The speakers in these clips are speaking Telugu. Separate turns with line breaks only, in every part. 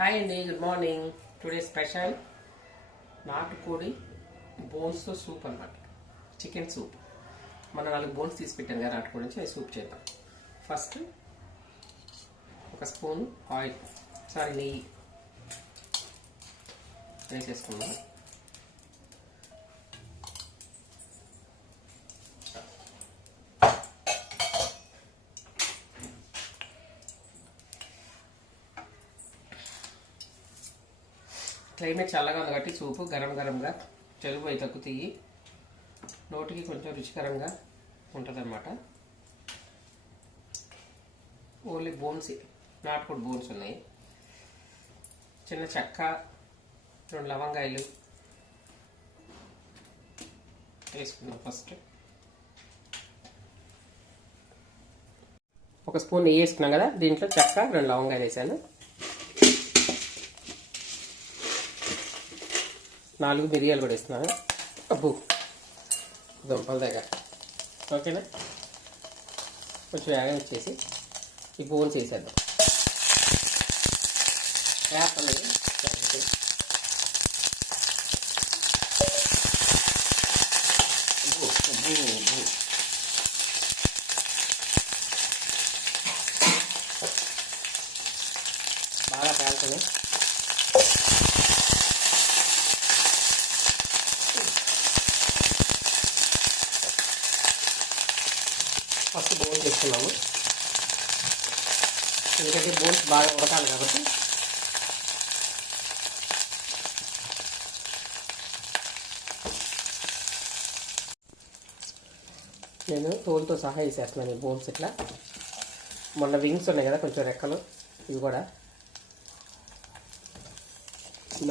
హాయ్ అండి గుడ్ మార్నింగ్ టుడే స్పెషల్ నాటుకోడి బోన్స్తో సూప్ అన్నమాట. చికెన్ సూప్ మనం నాలుగు బోన్స్ తీసి పెట్టాను కదా నాటుకోడి నుంచి అది సూప్ చేద్దాం. ఫస్ట్ ఒక స్పూన్ ఆయిల్. సారీ నెయ్యి. వేసేసుకుందాం. క్లైమేట్ చల్లగా ఉంది కాబట్టి సూపు గరం గరంగా జలుబు అయి తగ్గుతాయి నోటికి కొంచెం రుచికరంగా ఉంటుందన్నమాట. ఓన్లీ బోన్స్ నాటుకోడి బోన్స్ ఉన్నాయి. చిన్న చెక్క రెండు లవంగాయలు వేసుకుందాం ఫస్ట్. ఒక స్పూన్ నెయ్యి వేసుకున్నాం కదా దీంట్లో చెక్క రెండు లవంగాయలు వేసాను. నాలుగు మిరియాలు కూడా ఇస్తున్నాను అబ్బు దుంపల దగ్గర. ఓకేనా? కొంచెం వేగం ఇచ్చేసి ఈ బోన్స్ చేసేద్దాం. చేపలు దానికి అబ్బు, అబ్బు. బాగా పేలుతుంది ఫస్ట్ బోన్స్ వేసుకున్నాము ఎందుకంటే బోన్స్ బాగా ఉడకాలి కాబట్టి. నేను తోలుతో సహా వేసేస్తున్నాను ఈ బోన్స్ ఇట్లా. మొన్న వింగ్స్ ఉన్నాయి కదా కొంచెం రెక్కలు ఇవి కూడా.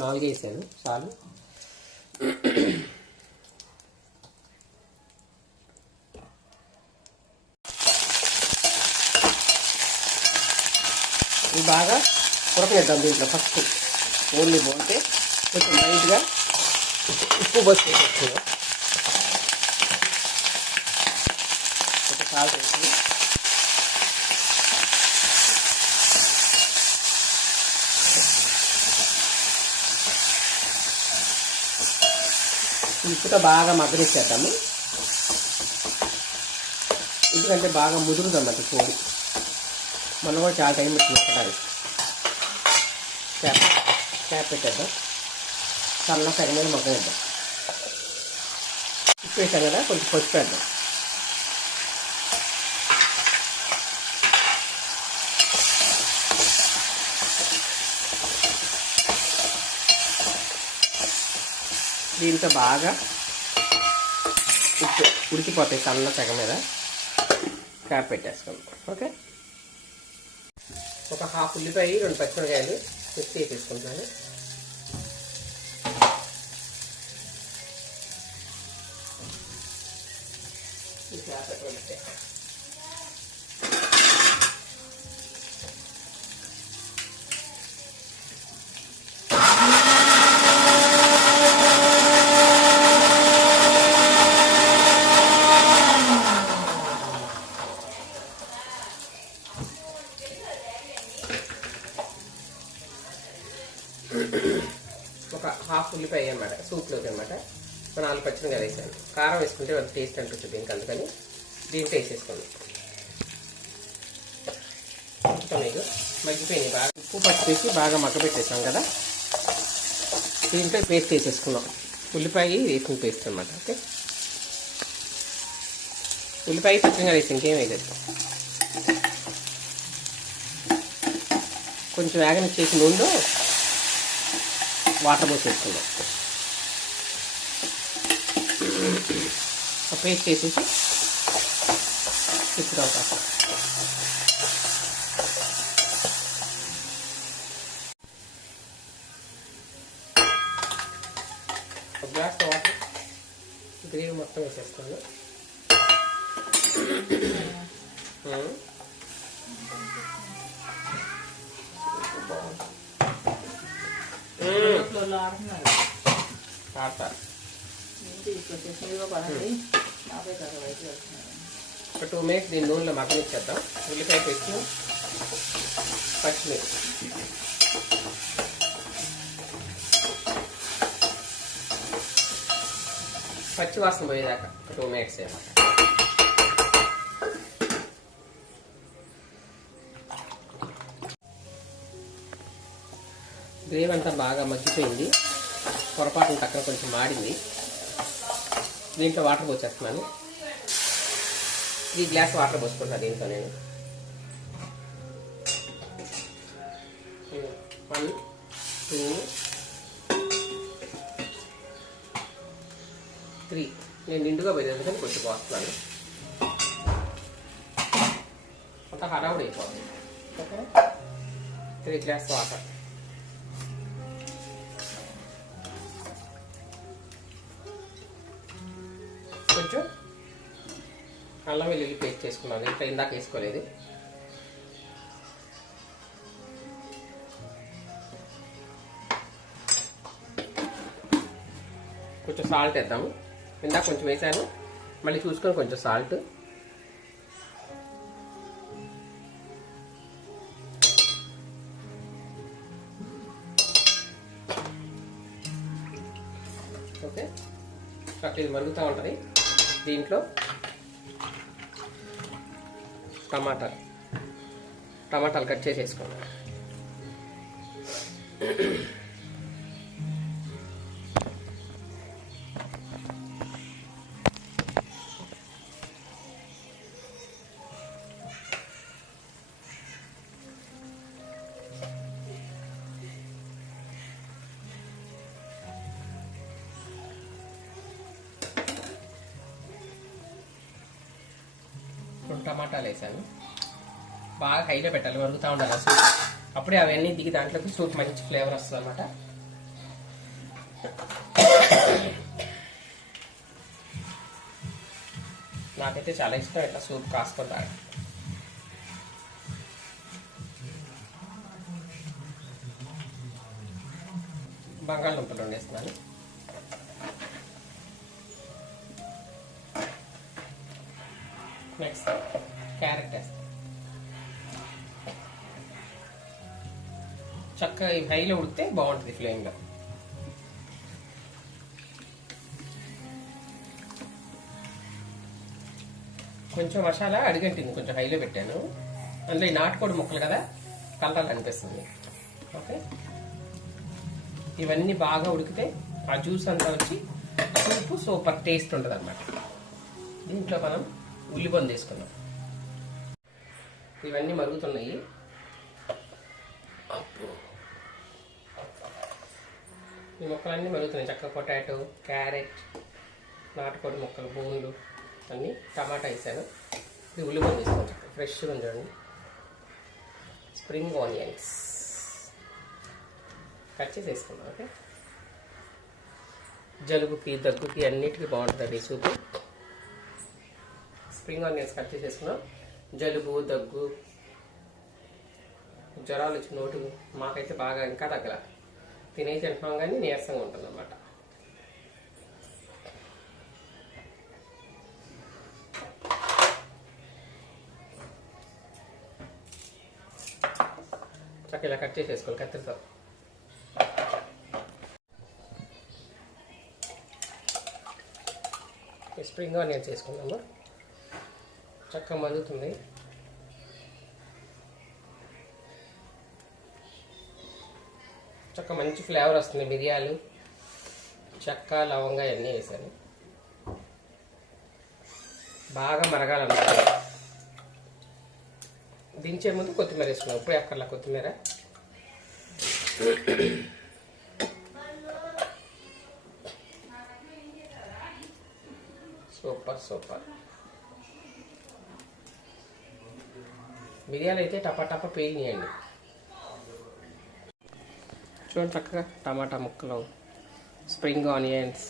నాలుగు వేసాను చాలు ఇవి బాగా ఉడకనిద్దాం దీంట్లో ఫస్ట్ ఓన్లీ పోతే కొంచెం లైట్గా ఉప్పు బస్ వేసేస్తున్నాం ఒక సాల్ట్ ఉప్పుతో బాగా మగ్గనిచ్చేద్దాము. ఎందుకంటే బాగా ముదురుదన్నమాట కోడి. మనం కూడా చాలా టైం పెట్టుకుంటారు క్యాప్ క్యాప్ పెట్టేద్దాం సన్న సగం మీద వేద్దాం. ఉప్పు వేసాం కదా కొంచెం పసుపు వేద్దాం. దీంతో బాగా ఉప్పు ఉడికిపోతాయి సన్న తెగ మీద. క్యాప్ పెట్టేసుకుందాం. ఓకే ఒక హాఫ్ ఉల్లిపాయ రెండు పచ్చిమిరకాయలు మిక్సీ వేసేసుకుంటున్నాను ఒక హాఫ్ ఉల్లిపాయ అనమాట సూప్లోకి అనమాట ఒక నాలుగు పచ్చిమిరకాయలు వేసాను. కారం వేసుకుంటే వాళ్ళకి టేస్ట్ అనిపిస్తుంది దీనికి అందుకని దీంట్లో వేసేసుకోండి. కొంచెం మీకు మగ్గిపోయినాయి బాగా. ఉప్పు పచ్చి బాగా మగ్గపెట్టేసాం కదా. దీంట్లో పేస్ట్ వేసేసుకున్నాం. ఉల్లిపాయ వేసిన పేస్ట్ అనమాట ఓకే? ఉల్లిపాయ పచ్చిమిరకాయలు వేసి ఇంకేం వేయలేదు. కొంచెం వేగనిచ్చేసి నూనెలో వాటర్ పోసి వేసుకుందాం పేస్ట్ వేసేసి ఇప్పుడు అవకాశం ఒక గ్లాస్ వాటర్ గ్రేవీ మొత్తం వేసేస్తాను
వాళ్ళు ఆడుతున్నారు ఆడతారు
ఒక టూ మినిట్స్ దీని నూనెలో మగ్గనిచ్చేద్దాం ఉల్లిపాయ పెట్టి పచ్చిమిర్చి. పచ్చి వాసన పోయేదాకా టూ మినిట్స్ ఏమాట గ్రేవీ అంతా బాగా మగ్గిపోయింది. పొరపాటున పక్కన కొంచెం మాడింది దీంట్లో వాటర్ పోసేస్తున్నాను. ఈ గ్లాస్ వాటర్ పోసుకుంటాను దీంట్లో నేను. One two three. నేను నిండుగా పోయేదాన్ని కొంచెం పోస్తున్నాను. అంత హడావుడి అయిపోతుంది ఓకే. Three glass water. అల్లం వెల్లుల్లి పేస్ట్ చేసుకున్నాను. ఇంకా ఇందాక వేసుకోలేదు. కొంచెం సాల్ట్ వేద్దాము ఇందాక కొంచెం వేసాను. మళ్ళీ చూసుకొని కొంచెం సాల్ట్ ఓకే. అట్లా ఇది మరుగుతూ ఉంటుంది. దీంట్లో టమాటా. టమాటాలు కట్ చేసేసుకోండి. హైలో పెట్టాలి వరుగుతూ ఉండాలి అసలు. అప్పుడే అవన్నీ దిగి దాంట్లోకి సూప్ మంచి ఫ్లేవర్ వస్తుంది అనమాట నాకైతే చాలా ఇష్టం ఇట్లా సూప్ కాసుకొని తాగడం. బంగాళదుంపలు వండేస్తున్నాను. నెక్స్ట్ క్యారెట్ వేస్తాను. చక్కగా హైలో ఉడికితే బాగుంటుంది ఫ్లేమ్లో. కొంచెం మసాలా అడిగంటింది కొంచెం హైలో పెట్టాను. అందులో ఈ నాటుకోడి ముక్కలు కదా కలరాలు అనిపిస్తుంది. ఓకే? ఇవన్నీ బాగా ఉడికితే ఆ జ్యూస్ అంతా వచ్చి సూపు సూపర్ టేస్ట్ ఉంటుంది అనమాట దీంట్లో మనం ఉల్లిపొంది తీసుకున్నాం ఇవన్నీ మరుగుతున్నాయి. అప్పుడు ఈ మొక్కలన్నీ మరుగుతున్నాయి. చక్కగా పొటాటో క్యారెట్ నాటుకోడి మొక్కలు బోన్లు అన్నీ టమాటా వేసాను. ఇది ఉల్లిపొందు తీసుకోండి ఫ్రెష్గా ఉంది చూడండి. Spring onions. కట్ చేసి వేసుకున్నాం ఓకే? జలుబుకి దగ్గుకి అన్నిటికీ బాగుంటుంది ఈ సూపు. స్ప్రింగ్ ఆనియన్స్ కట్ చేసేసుకున్నాం జలుబు దగ్గు జ్వరాలు వచ్చి నోటు మాకైతే బాగా ఇంకా తగ్గలేదు తినేసి తింటున్నాం కానీ నీరసంగా ఉంటుంది అనమాట చక్క ఇలా కట్ చేసేసుకోవాలి కత్తిరితో. స్ప్రింగ్ ఆనియన్ చేసుకుందాము చక్కగా మరుగుతుంది చక్క మంచి ఫ్లేవర్ వస్తుంది మిరియాలు చెక్క లవంగా ఇవన్నీ వేసాను. బాగా మరగాలన్నమాట. దించే ముందు కొత్తిమీర వేసుకున్నాం ఉప్పు అక్కర్లా కొత్తిమీర? Super super. మిరియాలు అయితే టపా టపా పేగినాయండి. చూడండి చక్కగా టమాటా ముక్కలు spring onions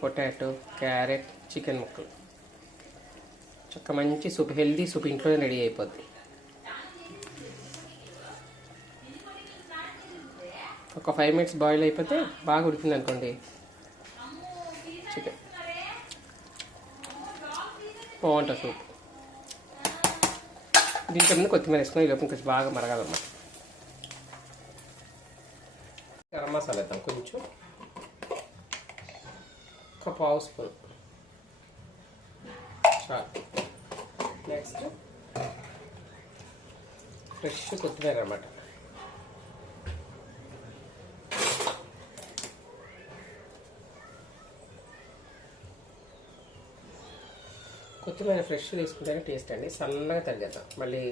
potato carrot chicken ముక్కలు. చక్క మంచి సూప్ హెల్దీ సూప్ ఇంట్లోనే రెడీ అయిపోద్ది. ఒక ఫైవ్ మినిట్స్ బాయిల్ అయిపోతే బాగా ఉడికింది అనుకోండి. చికెన్. బాగుంటుంది సూప్. దీంట్లో ముందు కొత్తిమీర వేసుకుని ఈ లోపల కొంచెం బాగా మరగాలన్నమాట గరం మసాలా వేద్దాం కొంచెం ఒక పావు స్పూన్ చాలు నెక్స్ట్ ఫ్రెష్ కొత్తిమీర అన్నమాట కొత్తిమీర ఫ్రెష్ తీసుకుంటేనే టేస్ట్ అండి. సన్నగా తగ్గేద్దాం మళ్ళీ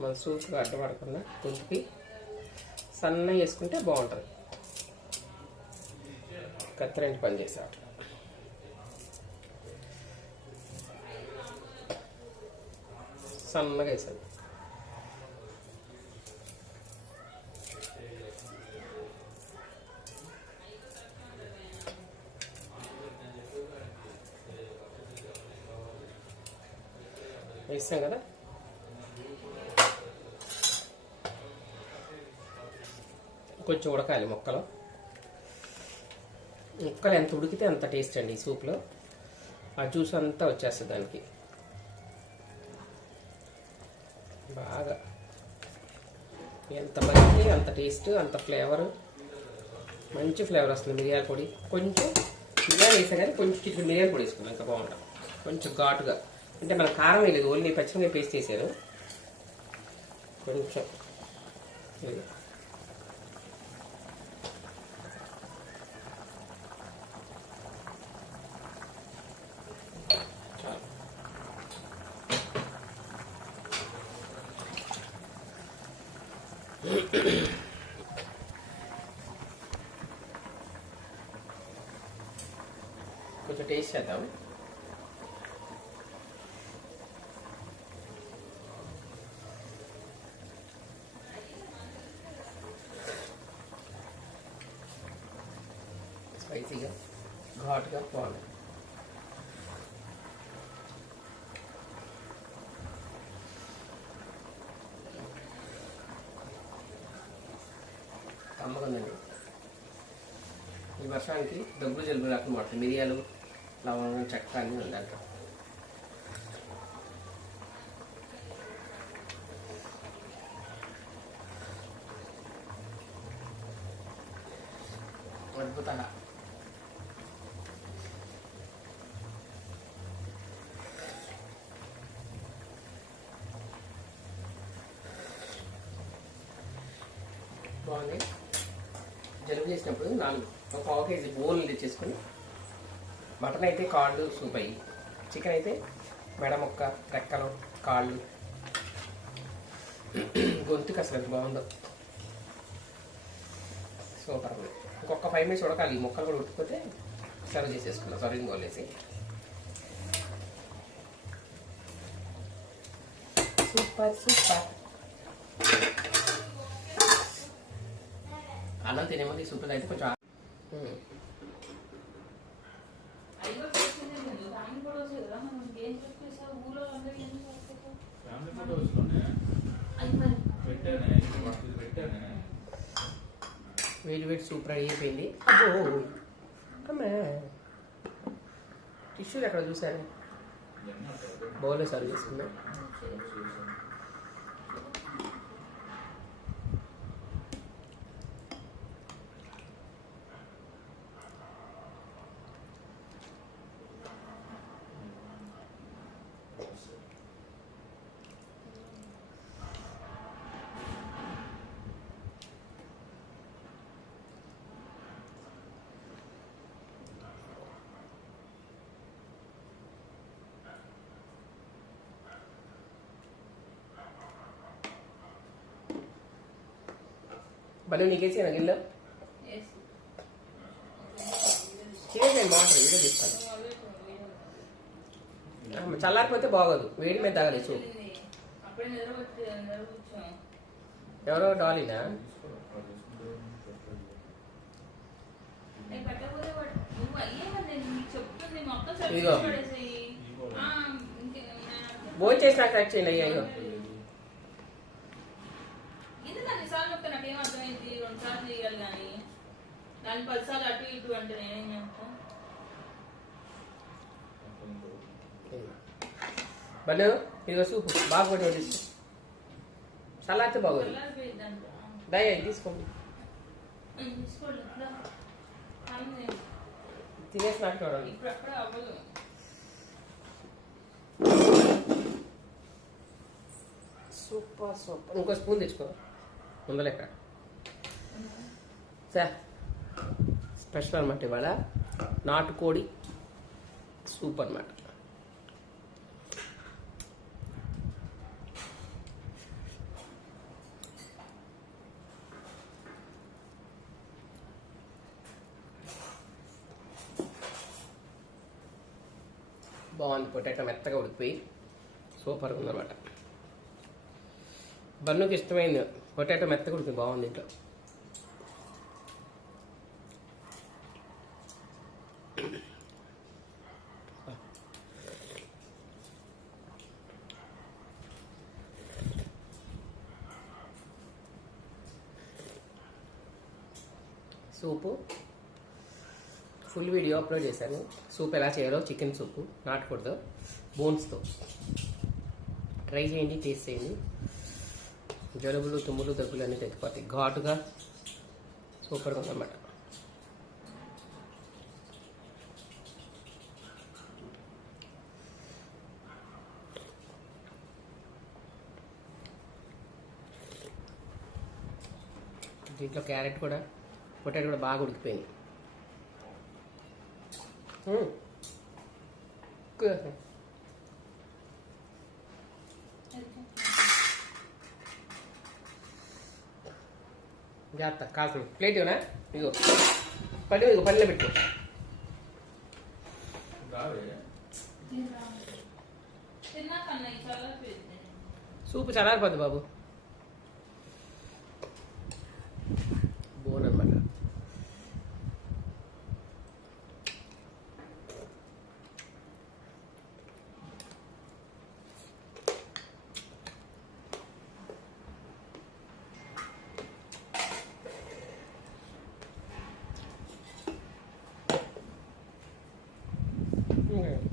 మన సూప్ అడ్డపడకుండా తుంపి సన్నగా వేసుకుంటే బాగుంటుంది. కత్తిరించి పని అట్లా సన్నగా వేసాను వేసాం కదా? కొంచెం ఉడకాలి మొక్కలో. ముక్కలు ఎంత ఉడికితే అంత టేస్ట్ అండి ఈ సూప్లో. ఆ జ్యూస్ అంతా వచ్చేస్తుంది దానికి. బాగా. ఎంత మంచి అంత టేస్ట్ అంత ఫ్లేవర్ మంచి ఫ్లేవర్ వస్తుంది మిరియాల పొడి. కొంచెం మిరియాలు వేసా కానీ కొంచెం చిటికి మిరియాల పొడి వేసుకున్నాం ఇంకా బాగుంటుంది కొంచెం ఘాటుగా. అంటే మన కారం వేయలేదు ఓన్లీ పచ్చిమిరపకాయ పేస్ట్ చేశాను. కొంచెం ఇది. చాలు. కొంచెం టేస్ట్ చేద్దాం స్పైసీగా ఘాటుగా బాగుంది కమ్మకుందండి ఈ వర్షానికి దగ్గు జలుబు రాకుండా మిరియాలు లవంగం చెక్క అన్నీ ఉందంటారు బాగుంది జలుబు చేసినప్పుడు నాలుగు ఒక పావు కేజీ బోన్లు తెచ్చేసుకొని మటన్ అయితే కాళ్ళు సూప్ అయ్యి చికెన్ అయితే మెడ ముక్క రెక్కలు కాళ్ళు. గొంతుకు అసలు ఎంత బాగుందో. సూపర్ ఉంది ఇంకొక ఫైవ్ మినిట్స్ ఉడకాలి ఈ ముక్కలు కూడా ఉడికిపోతే సర్వ్ చేసేసుకున్నాం సర్వింగ్ బౌల్ వేసి.
Super super.
అది మరి.
పెట్టానే ఇది వాటికి పెట్టానే.
వేడి వేడి సూప్ రెడీ అయిపోయింది. అబ్బో అమ్మా. టిష్యూలు ఎక్కడ
అక్కడ
బౌల్లో సర్వ్ చేసుకున్నాం భలే నీకేసి గిన్నెలో
ఎస్
చేసేయండి బాగుంటుంది వీడియో తీస్తాను చల్లారిపోతే బాగోదు వేడి మీద తాగాలి సూప్ ఎవరో డాలీనా
నీకు
ఇదిగో. భోజనం చేసి నాకు కట్ చేయండి అయ్యో
ఇది దాన్ని సార్లు చెప్తే నాకేం అర్థమైంది రెండు సార్లు చేయాలి కానీ దాన్ని పదిసార్లు అటు ఇటు అంటే నేనేం చేస్తాను?
బలు ఇదిగో సూప్ బాగా కొట్టి చల్లారితే బాగోదు. దయ తీసుకోండి. తినేసి
అవ్వదు.
Super super. ఇంకో స్పూన్ తెచ్చుకో. ఉందలేక సార్. స్పెషల్ అనమాట ఇవాళ. నాటుకోడి సూప్ అనమాట బాగుంది పొటాటో మెత్తగా ఉడికిపోయి సూపర్గా ఉందన్నమాట. బన్నుకి ఇష్టమైంది. పొటాటో మెత్తగా ఉడికింది. బాగుంది ఇంట్లో. సూపు. ఫుల్ వీడియో అప్లోడ్ చేశాను. సూప్ ఎలా చేయాలో చికెన్ సూపు నాటకూడదు బోన్స్తో. ట్రై చేయండి టేస్ట్ చేయండి. జలుబులు తుమ్ములు దగ్గులు అన్నీ తగ్గిపోతాయి. ఘాటుగా సూపర్గా ఉందన్నమాట. దీంట్లో క్యారెట్ కూడా పొటాటో కూడా బాగా ఉడికిపోయింది. జాగ్రత్త కాల్సిన ప్లేట్ ఇవ్వనా? ఇగో పడి ఇగో పనిలో పెట్టు. సూపు చల్లారిపోద్ది బాబు.
everywhere.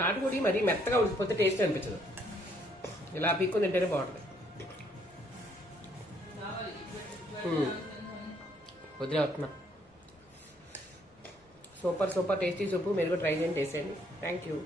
నాటుకోడి మరీ మెత్తగా ఉడికిపోతే టేస్ట్ అనిపించదు. ఇలా పీక్కొని తింటేనే బాగుంటుంది. వదిలే వస్తున్నా. Super super tasty soup. మీరు కూడా ట్రై చేయండి చేసేయండి థ్యాంక్ యూ